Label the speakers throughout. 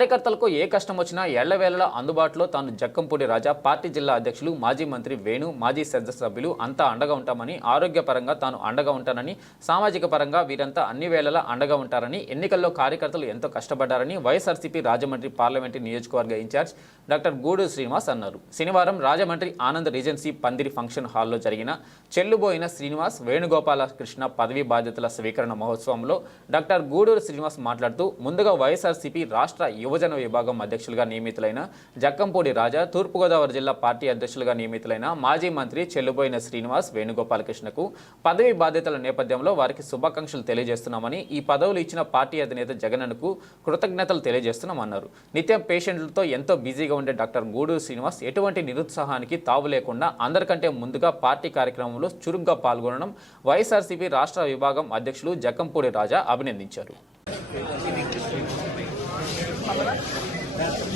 Speaker 1: కార్యకర్తలకు ఏ కష్టం వచ్చినా ఎళ్ళవేళలా అందుబాటులో తాను జక్కంపూడి రాజా పార్టీ జిల్లా అధ్యక్షులు మాజీ మంత్రి వేణు మాజీ సభ్యులు అంతా అండగా ఉంటామని ఆరోగ్యపరంగా తాను అండగా ఉంటానని సామాజిక పరంగా వీరంతా అన్ని వేళలా అండగా ఉంటారని ఎన్నికల్లో కార్యకర్తలు ఎంతో కష్టపడ్డారని వైఎస్ఆర్సీపీ రాజమండ్రి పార్లమెంటరీ నియోజకవర్గ ఇన్ఛార్జ్ డాక్టర్ గూడు శ్రీనివాస్ అన్నారు. శనివారం రాజమండ్రి ఆనంద్ రీజెన్సీ పందిరి ఫంక్షన్ హాల్లో జరిగిన చెల్లుబోయిన శ్రీనివాస్ వేణుగోపాల కృష్ణ పదవీ బాధ్యతల స్వీకరణ మహోత్సవంలో డాక్టర్ గూడూరు శ్రీనివాస్ మాట్లాడుతూ ముందుగా వైఎస్ఆర్సీపీ రాష్ట్ర యువజన విభాగం అధ్యక్షులుగా నియమితులైన జక్కంపూడి రాజా తూర్పుగోదావరి జిల్లా పార్టీ అధ్యక్షులుగా నియమితులైన మాజీ మంత్రి చెల్లుబోయిన శ్రీనివాస్ వేణుగోపాలకృష్ణకు పదవి బాధ్యతల నేపథ్యంలో వారికి శుభాకాంక్షలు తెలియజేస్తున్నామని ఈ పదవులు ఇచ్చిన పార్టీ అధినేత జగన్కు కృతజ్ఞతలు తెలియజేస్తున్నామన్నారు. నిత్యం పేషెంట్లతో ఎంతో బిజీగా ఉండే డాక్టర్ గూడూరు శ్రీనివాస్ ఎటువంటి నిరుత్సాహానికి తావు లేకుండా అందరికంటే ముందుగా పార్టీ కార్యక్రమంలో చురుగ్గా పాల్గొనడం వైఎస్ఆర్సీపీ రాష్ట్ర విభాగం అధ్యక్షులు జక్కంపూడి రాజా అభినందించారు.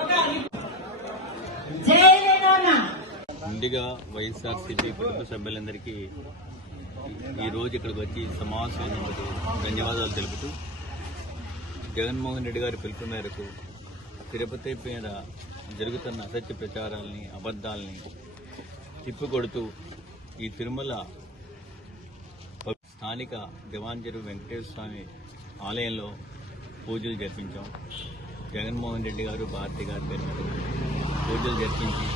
Speaker 2: ఒక జై జగన్
Speaker 3: ముందుగా వైఎస్ఆర్సీపీ కుటుంబ సభ్యులందరికీ ఈ రోజు ఇక్కడికి వచ్చి సమావేశమైనందుకు ధన్యవాదాలు తెలుపుతూ జగన్మోహన్ రెడ్డి గారి పిలుపు మేరకు తిరుపతి మీద జరుగుతున్న అసత్య ప్రచారాలని అబద్ధాలని తిప్పికొడుతూ ఈ తిరుమల స్థానిక దివాంజరు వెంకటేశ్వర స్వామి ఆలయంలో పూజలు జరిపించాం. జగన్మోహన్ రెడ్డి గారు భారతి గారి పేరు పూజలు జరిపించి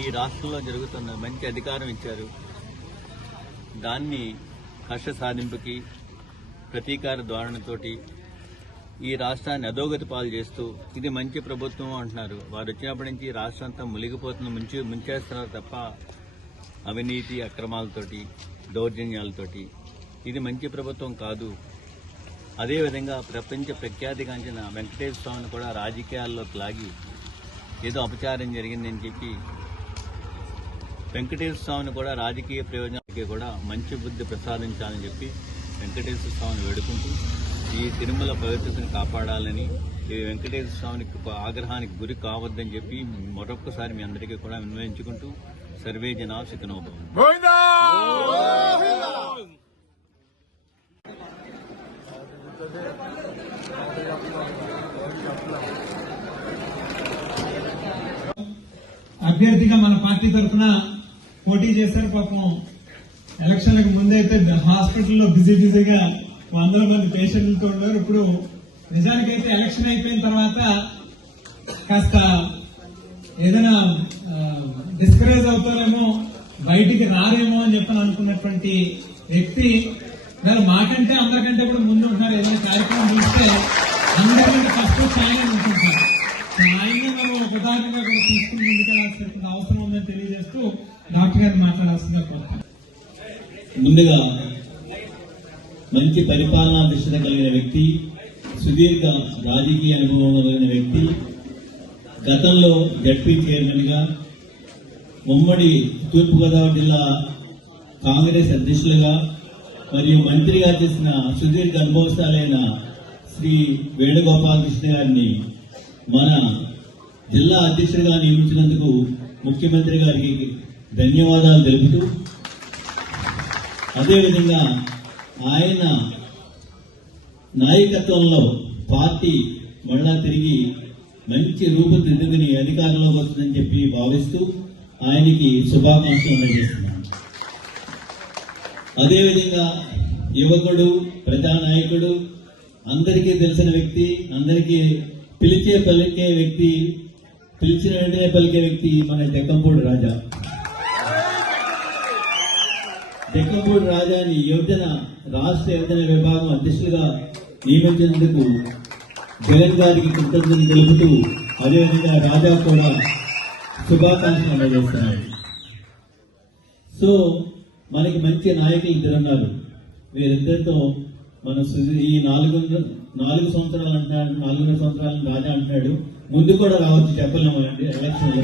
Speaker 3: ఈ రాష్ట్రంలో జరుగుతున్న మంచి అధికారం ఇచ్చారు. దాన్ని కష్ట సాధింపుకి ప్రతీకార ధోరణితోటి ఈ రాష్ట్రాన్ని అధోగతి పాలు చేస్తూ ఇది మంచి ప్రభుత్వం అంటున్నారు. వారు వచ్చినప్పటి నుంచి రాష్ట్రం అంతా మునిగిపోతున్న ముంచి ముంచేస్తున్నారు తప్ప అవినీతి అక్రమాలతోటి దౌర్జన్యాలతోటి ఇది మంచి ప్రభుత్వం కాదు. అదేవిధంగా ప్రపంచ ప్రఖ్యాతిగాంచిన వెంకటేశ్వర స్వామిని కూడా రాజకీయాల్లోకి లాగి ఏదో అపచారం జరిగిందని చెప్పి వెంకటేశ్వర స్వామిని కూడా రాజకీయ ప్రయోజనాలకి కూడా మంచి బుద్ధి ప్రసాదించాలని చెప్పి వెంకటేశ్వర స్వామిని వేడుకుంటూ ఈ తిరుమల పవిత్రతను కాపాడాలని ఈ వెంకటేశ్వర స్వామికి ఆగ్రహానికి గురి కావద్దని చెప్పి మరొక్కసారి మీ అందరికీ కూడా విన్వయించుకుంటూ సర్వే జనా సుఖనోభవం
Speaker 4: గోవిందా!
Speaker 5: అభ్యర్థిగా మన పార్టీ తరఫున పోటీ చేశారు పాపం ఎలక్షన్లకు ముందైతే హాస్పిటల్లో బిజీ బిజీగా వందల మంది పేషెంట్లతో ఉన్నారు. ఇప్పుడు నిజానికైతే ఎలక్షన్ అయిపోయిన తర్వాత కాస్త ఏదైనా డిస్కరేజ్ అవుతారేమో బయటికి రారేమో అని చెప్పని అనుకున్నటువంటి వ్యక్తి దాని మాకంటే అందరికంటే కూడా ముందు ఉంటున్నారు. ఏదైనా కార్యక్రమం చూస్తే అందరికంటే ఫస్ట్ వచ్చి ఆయన ఉంటుంటారు ఆయన్ని మనం ఒక ఉదాహరణగా కూడా తీసుకుని ముందుకెళ్ళాల్సిన అవసరం ఉందని తెలియజేస్తూ డాక్టర్ గారిని మాట్లాడాల్సిందిగా కోరుతాను
Speaker 6: ముందుగా మంచి పరిపాలనా దిశ కలిగిన వ్యక్తి సుదీర్ఘ రాజకీయ అనుభవం కలిగిన వ్యక్తి గతంలో జడ్పీ చైర్మన్గా ఉమ్మడి తూర్పుగోదావరి జిల్లా కాంగ్రెస్ అధ్యక్షులుగా మరియు మంత్రిగా చేసిన సుదీర్ఘ అనుభవశాలైన శ్రీ వేణుగోపాలకృష్ణ గారిని మన జిల్లా అధ్యక్షుడిగా నియమించినందుకు ముఖ్యమంత్రి గారికి ధన్యవాదాలు తెలుపుతూ అదేవిధంగా ఆయన నాయకత్వంలో పార్టీ మళ్ళా తిరిగి మంచి రూపుదిద్దుకుని అధికారంలోకి వస్తుందని చెప్పి భావిస్తూ ఆయనకి శుభాకాంక్షలు అందజేస్తున్నాను. అదేవిధంగా యువకుడు ప్రజానాయకుడు అందరికీ తెలిసిన వ్యక్తి అందరికీ పిలిచే పలికే వ్యక్తి పిలిచిన వెంటనే పలికే వ్యక్తి మన టెక్కంపూడి రాజా. జక్కంపూడి రాజాని యువజన రాష్ట్ర యువజన విభాగం అధ్యక్షులుగా నియమించినందుకు జగన్ గారికి కృతజ్ఞతలు తెలుపుతూ అదేవిధంగా రాజా కూడా శుభాకాంక్షలు అందజేస్తున్నాడు. సో మనకి మంచి నాయకులు ఇద్దరు ఉన్నారు. వీరిద్దరితో మన ఈ నాలుగు నాలుగు సంవత్సరాలు అంటున్నాడు నాలుగున్నర సంవత్సరాలు రాజా అంటున్నాడు. ముందు కూడా రావచ్చు చెప్పలేము అండి ఎలక్షన్లు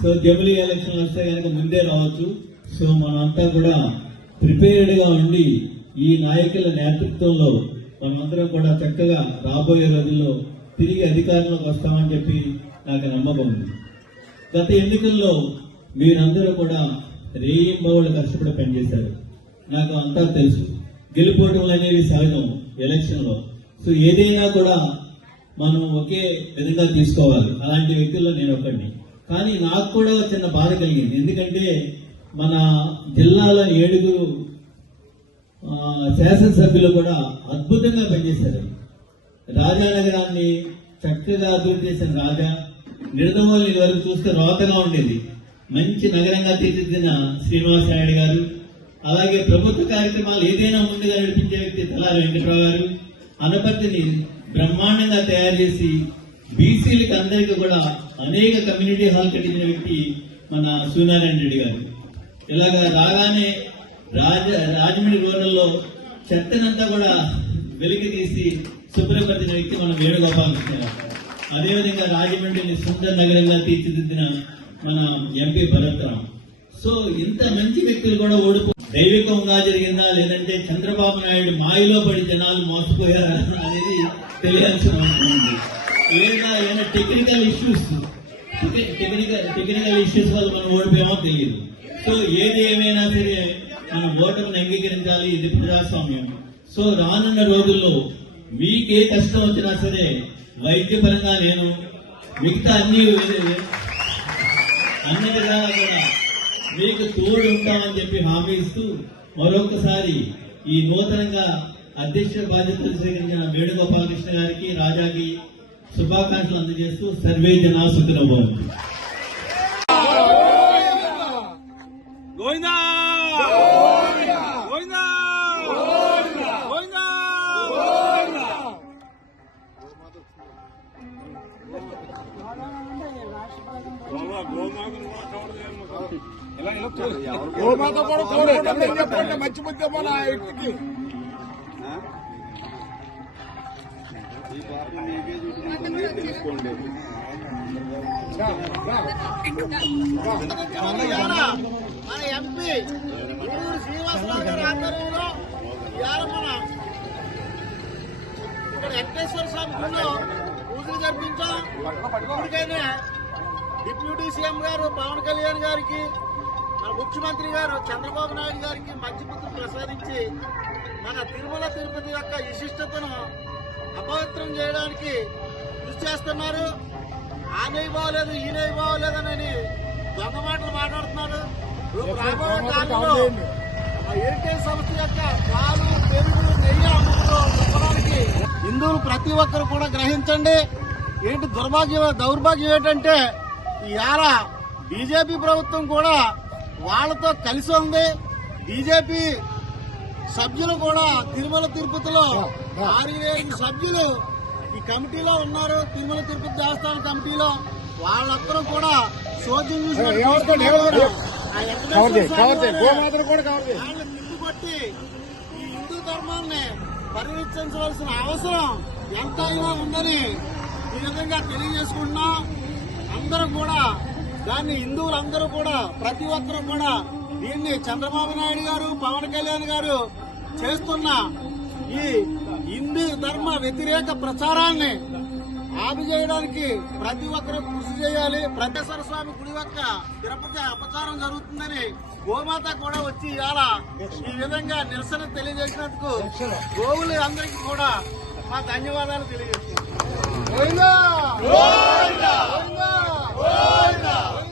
Speaker 6: సో జమిలీ ఎలక్షన్లు వస్తే కనుక ముందే రావచ్చు. సో మనంతా కూడా ప్రిపేర్డ్గా ఉండి ఈ నాయకుల నేతృత్వంలో మనమందరం కూడా చక్కగా రాబోయే రోజుల్లో తిరిగి అధికారంలోకి వస్తామని చెప్పి నాకు నమ్మకం ఉంది. గత ఎన్నికల్లో మీరందరూ కూడా రేయింబవళ్ళు కష్టపడి పనిచేశారు. నాకు అంతా తెలుసు. గెలుపోవడం అనేవి సహజం ఎలక్షన్లో. సో ఏదైనా కూడా మనం ఒకే విధంగా తీసుకోవాలి. అలాంటి వ్యక్తుల్లో నేను ఒకడిని కానీ నాకు కూడా చిన్న బాధ కలిగింది. ఎందుకంటే మన జిల్లాలో ఏడుగురు శాసనసభ్యులు కూడా అద్భుతంగా పనిచేశారు. రాజానగరాన్ని చక్కగా అభివృద్ధి చేసిన రాజా నిర్దమల్లి వరకు చూస్తే రోతగా ఉండేది. మంచి నగరంగా తీర్చిదిద్దిన శ్రీనివాస నాయుడు గారు అలాగే ప్రభుత్వ కార్యక్రమాలు ఏదైనా ముందుగా నడిపించే వ్యక్తి తలారి వెంకట్రావు గారు అనపర్తిని బ్రహ్మాండంగా తయారు చేసి బీసీలకు అందరికీ కూడా అనేక కమ్యూనిటీ హాల్ కట్టించిన వ్యక్తి మన సూర్యనారాయణ రెడ్డి గారు. ఇలాగా రాగానే రాజ రాజమండ్రి రోడ్లలో చెత్తనంతా కూడా వెలికి తీసి శుభ్రపరిచిన వ్యక్తి మన వేణుగోపాలకృష్ణ అదేవిధంగా రాజమండ్రిని సుందర నగరంగా తీర్చిదిద్దిన మన ఎంపీ భరత్రాం సో ఇంత మంచి వ్యక్తులు కూడా ఓడిపో దైవికంగా జరిగిందా లేదంటే చంద్రబాబు నాయుడు మాయలో పడి జనాలు మోసపోయారా అనేది తెలియాల్సిన అవసరం ఉంది. లేదా ఏమైనా technical issues technical technical issues వల్ల మనం ఓడిపోయామో తెలియదు. సో ఏది ఏమైనా సరే మనం ఓటర్ని అంగీకరించాలి ఇది ప్రజాస్వామ్యం. సో రానున్న రోజుల్లో మీకే కష్టం వచ్చినా సరే వైద్యపరంగా నేను మిగతా అన్ని అన్ని విధాలా కూడా మీకు తోడు ఉంటామని చెప్పి హామీ ఇస్తూ మరొకసారి ఈ నూతనంగా అధ్యక్ష బాధ్యతలు స్వీకరించిన వేణుగోపాలకృష్ణ గారికి రాజాకి శుభాకాంక్షలు అందజేస్తూ సర్వే జనా సుఖినభవంతు
Speaker 4: గోమాత కూడా కోరుకుంటుంది చెప్పండి మంచి బుద్ధి మన వ్యక్తికి
Speaker 7: మన ఎంపీ ఊరూరు శ్రీనివాసరావు గారి ఆధ్వర్యంలో ఇవాళ మన ఇక్కడ వెంకటేశ్వర స్వామి గుడిలో పూజలు జరిపించాం ఇప్పటికైనా డిప్యూటీ సీఎం గారు పవన్ కళ్యాణ్ గారికి మన ముఖ్యమంత్రి గారు చంద్రబాబు నాయుడు గారికి మంచి బుద్ధులు ప్రసాదించి మన తిరుమల తిరుపతి యొక్క విశిష్టతను అపవిత్రం చేయడానికి కృషి చేస్తున్నారు. ఆమె బాగోలేదు ఈయన బాగోలేదనని దొంగ మాటలు మాట్లాడుతున్నారు. రాబోయే కాలంలో ఆ హెరిటేజ్ సంస్థ యొక్క పాలు పెరుగు నెయ్యి హిందువులు ప్రతి ఒక్కరు కూడా గ్రహించండి. ఏంటి దుర్భాగ్యం దౌర్భాగ్యం ఏంటంటే ఇవాళ బీజేపీ ప్రభుత్వం కూడా వాళ్ళతో కలిసి ఉంది. బీజేపీ సభ్యులు కూడా తిరుమల తిరుపతిలో ఆరు ఏడు సభ్యులు ఈ కమిటీలో ఉన్నారు. తిరుమల తిరుపతి దేవస్థానం కమిటీలో వాళ్ళందరూ కూడా సోద్యం చూసి ఈ హిందూ ధర్మాన్ని పరిరక్షించవలసిన అవసరం ఎంతైనా ఉందని ఈ విధంగా తెలియజేసుకుంటున్నాం. అందరూ కూడా దాన్ని హిందువులందరూ కూడా ప్రతి ఒక్కరూ కూడా దీన్ని చంద్రబాబు నాయుడు గారు పవన్ కళ్యాణ్ గారు చేస్తున్న ఈ హిందూ ధర్మ వ్యతిరేక ప్రచారాన్ని ఆపి చేయడానికి ప్రతి ఒక్కరూ కృషి చేయాలి. ప్రత్యేశ్వర స్వామి గుడి యొక్క తిరుపతి అపచారం జరుగుతుందని గోమాత కూడా వచ్చి ఇవాళ ఈ విధంగా నిరసన తెలియజేసినందుకు గోవులు అందరికీ కూడా మా ధన్యవాదాలు తెలియజేస్తున్నాం. Buena!